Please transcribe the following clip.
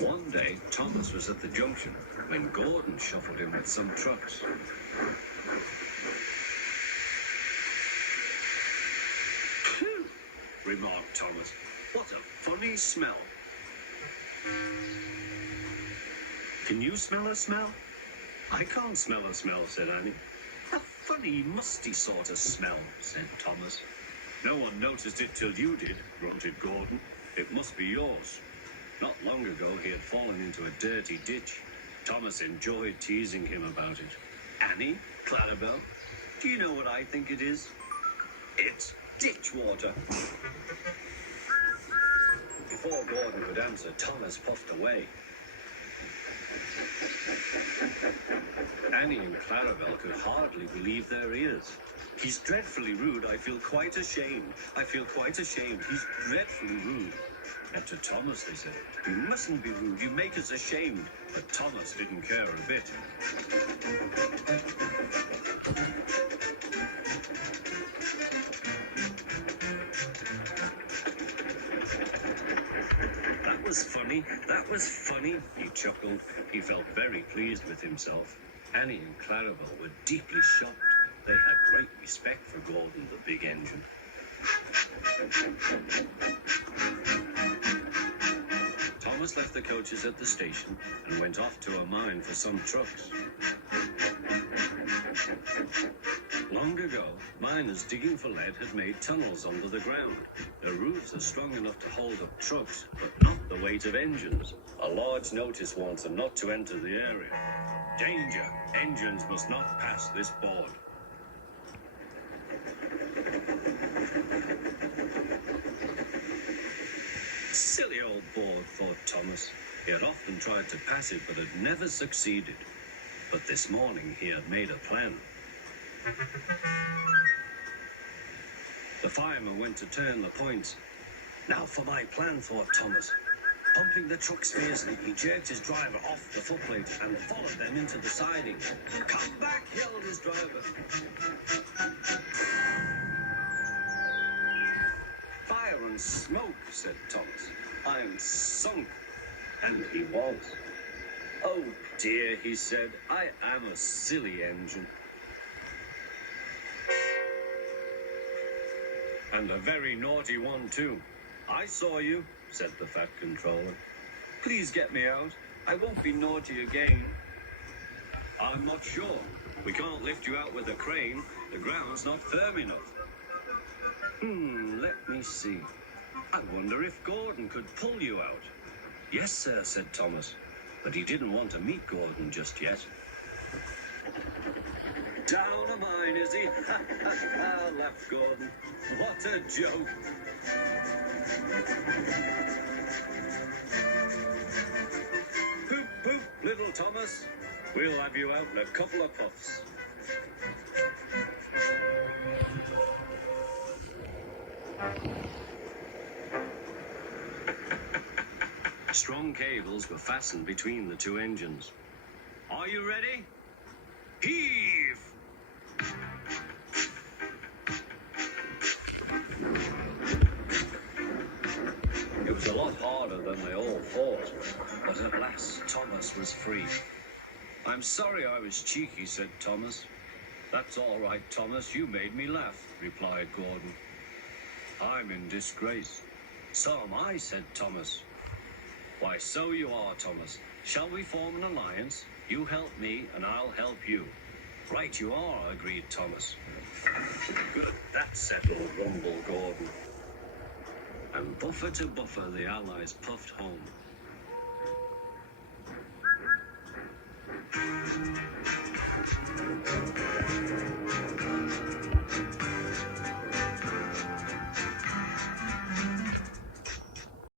One day, Thomas was at the junction when Gordon shuffled in with some trucks. "Phew," remarked Thomas. "What a funny smell." "Can you smell a smell?" "I can't smell a smell," said Annie. "A funny, musty sort of smell," said Thomas. "No one noticed it till you did," grunted Gordon. "It must be yours." Not long ago, he had fallen into a dirty ditch. Thomas enjoyed teasing him about it. "Annie, Clarabelle, do you know what I think it is? It's ditch water." Before Gordon could answer, Thomas puffed away. Annie and Clarabelle could hardly believe their ears. "He's dreadfully rude. I feel quite ashamed. I feel quite ashamed. He's dreadfully rude." And to Thomas they said, "You mustn't be rude. You make us ashamed." But Thomas didn't care a bit. That was funny, he chuckled. He felt very pleased with himself. Annie and Clarabelle were deeply shocked. They had great respect for Gordon, the big engine. Thomas left the coaches at the station and went off to a mine for some trucks. Long ago, miners digging for lead had made tunnels under the ground. Their roofs are strong enough to hold up trucks, but not the weight of engines. A large notice warns them not to enter the area. "Danger! Engines must not pass this board." Silly old board, thought Thomas. He had often tried to pass it, but had never succeeded. But this morning he had made a plan. The fireman went to turn the points. "Now for my plan," thought Thomas. Pumping the trucks fiercely, he jerked his driver off the footplate and followed them into the siding. "Come back," yelled his driver. "Fire and smoke," said Thomas. "I am sunk." And he was. "Oh dear," he said, "I am a silly engine." "And a very naughty one, too." "I saw you," said the fat controller. "Please get me out. I won't be naughty again." "I'm not sure. We can't lift you out with a crane. The ground's not firm enough." Let me see. I wonder if Gordon could pull you out." "Yes, sir," said Thomas. But he didn't want to meet Gordon just yet. "Down a mine, is he?" "Ha, ha, ha," laughed Gordon. "What a joke." "Poop, poop, little Thomas. We'll have you out in a couple of puffs." Strong cables were fastened between the two engines. "Are you ready? Heave!" It was a lot harder than they all thought, but at last Thomas was free. "I'm sorry I was cheeky," said Thomas. "That's all right, Thomas. You made me laugh," replied Gordon. "I'm in disgrace." "So am I," said Thomas. "Why, so you are, Thomas. Shall we form an alliance? You help me, and I'll help you." "Right you are," agreed Thomas. "Good, that's settled," rumbled Gordon. And buffer to buffer, the Allies puffed home.